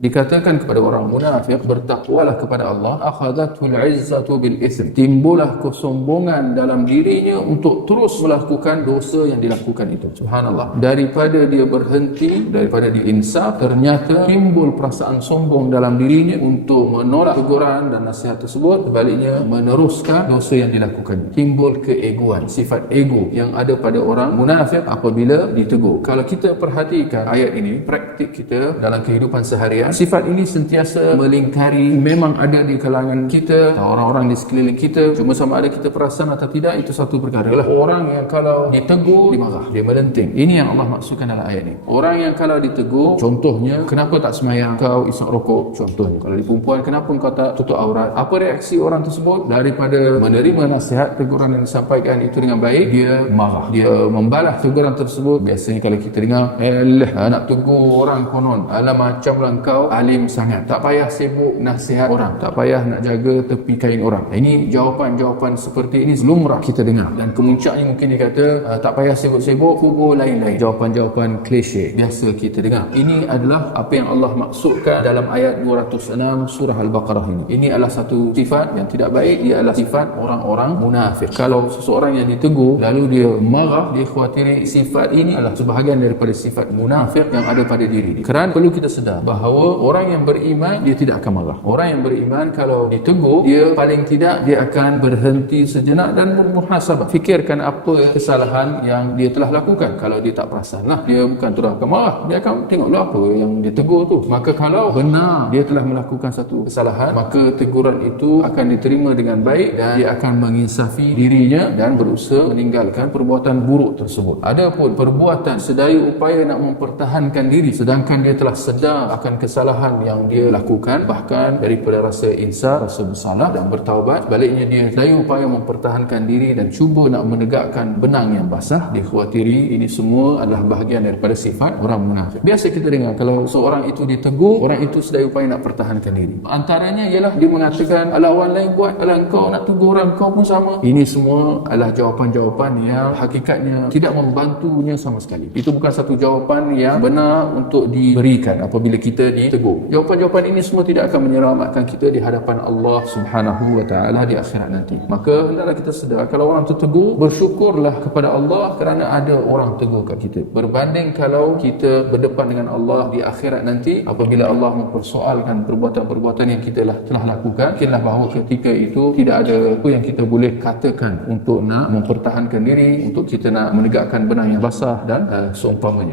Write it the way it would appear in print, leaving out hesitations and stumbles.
Dikatakan kepada orang munafik, bertakwalah kepada Allah, akhadhatul izzatu bil ithm, timbullah kesombongan dalam dirinya untuk terus melakukan dosa yang dilakukan itu. Subhanallah, daripada dia berhenti, daripada dia insaf, ternyata timbul perasaan sombong dalam dirinya untuk menolak teguran dan nasihat tersebut, sebaliknya meneruskan dosa yang dilakukan. Timbul keegoan, sifat ego yang ada pada orang munafik apabila ditegur. Kalau kita perhatikan ayat ini, praktik kita dalam kehidupan seharian, sifat ini sentiasa melingkari, memang ada di kalangan kita, orang-orang di sekeliling kita. Cuma sama ada kita perasan atau tidak, itu satu perkara lah. Orang yang kalau ditegur, dia marah, dia melenting. Ini yang Allah maksudkan dalam ayat ini. Orang yang kalau ditegur, contohnya, kenapa tak semayang, kau isap rokok, contohnya. Kalau di perempuan, kenapa kau tak tutup aurat? Apa reaksi orang tersebut? Daripada menerima nasihat, teguran yang disampaikan itu dengan baik, dia marah, dia membalas teguran tersebut. Biasanya kalau kita dengar, nak tegur orang konon, alah macamlah kau alim sangat, tak payah sibuk nasihat orang, tak payah nak jaga tepi kain orang. Ini jawapan-jawapan seperti ini lumrah kita dengar, dan kemuncaknya mungkin dia kata tak payah sibuk-sibuk, kubur lain-lain. Jawapan-jawapan klise biasa kita dengar. Ini adalah apa yang Allah maksudkan dalam ayat 206 surah Al-Baqarah ini. Ini adalah satu sifat yang tidak baik, ia adalah sifat orang-orang munafik. Kalau seseorang yang ditegur lalu dia marah, dia khawatiri sifat ini adalah sebahagian daripada sifat munafik yang ada pada diri dia. Kerana perlu kita sedar bahawa orang yang beriman dia tidak akan marah. Orang yang beriman kalau ditegur, dia paling tidak dia akan berhenti sejenak dan bermuhasabah. Fikirkan apa kesalahan yang dia telah lakukan. Kalau dia tak perasan lah, dia bukan terus akan marah, dia akan tengoklah apa yang dia tegur tu. Maka kalau benar dia telah melakukan satu kesalahan, maka teguran itu akan diterima dengan baik dan dia akan menginsafi dirinya dan berusaha meninggalkan perbuatan buruk tersebut. Adapun perbuatan sedaya upaya nak mempertahankan diri sedangkan dia telah sedar akan kesalahan yang dia lakukan, bahkan daripada rasa insaf, rasa bersalah dan bertaubat, sebaliknya dia sedaya upaya mempertahankan diri dan cuba nak menegakkan benang yang basah, dia khawatiri ini semua adalah bahagian daripada sifat orang munafik. Biasa kita dengar kalau seorang itu ditegur, orang itu sedaya upaya nak pertahankan diri. Antaranya ialah dia mengatakan, alah orang lain buat, alah kau nak tegur orang kau pun sama. Ini semua adalah jawapan-jawapan yang hakikatnya tidak membantunya sama sekali. Itu bukan satu jawapan yang benar untuk diberikan apabila kita ditegur. Jawapan-jawapan ini semua tidak akan menyelamatkan kita di hadapan Allah Subhanahu wa taala di akhirat nanti. Maka hendaklah kita sedar, kalau orang tertegur, bersyukurlah kepada Allah kerana ada orang tegur kat kita. Berbanding kalau kita berdepan dengan Allah di akhirat nanti, apabila Allah mempersoalkan perbuatan-perbuatan yang kita telah lakukan, mungkinlah bahawa ketika itu tidak ada apa yang kita boleh katakan untuk nak mempertahankan diri, untuk kita nak menegakkan benang yang basah dan seumpamanya.